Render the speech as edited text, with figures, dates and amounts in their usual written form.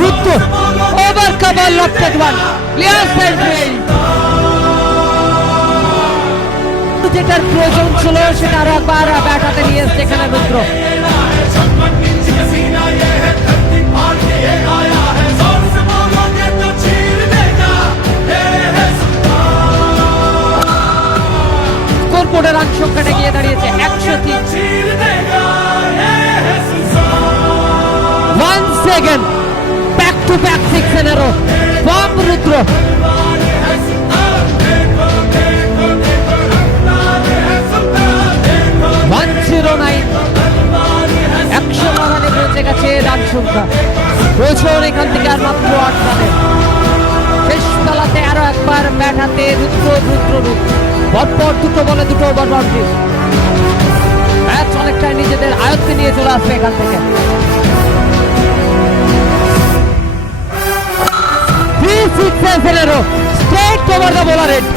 রুদ্র over cover lofted one clear side field. যেটার প্রয়োজন ছিল সেটা আরো একবার ব্যাট হাতে নিয়ে এসছে এখানে রুদ্র। স্কোরবোর্ডের রান সংখ্যাটা গিয়ে দাঁড়িয়েছে 103। Once again, back to back six in a row from Rudra. 109 100 রানে পৌঁছে গেছে রান সংখ্যা। প্রয়োজন এখান থেকে আর মাত্র 8 রানে। শেষ বেলাতে আরো একবার ব্যাট হাতে রুদ্র পরপর দুটো বলে দুটো ওভার বাউন্ডারি। ম্যাচ অনেকটাই নিজেদের আয়ত্তে নিয়ে চলে আসবে এখান থেকে। 3 6 in a row straight over the bowler end.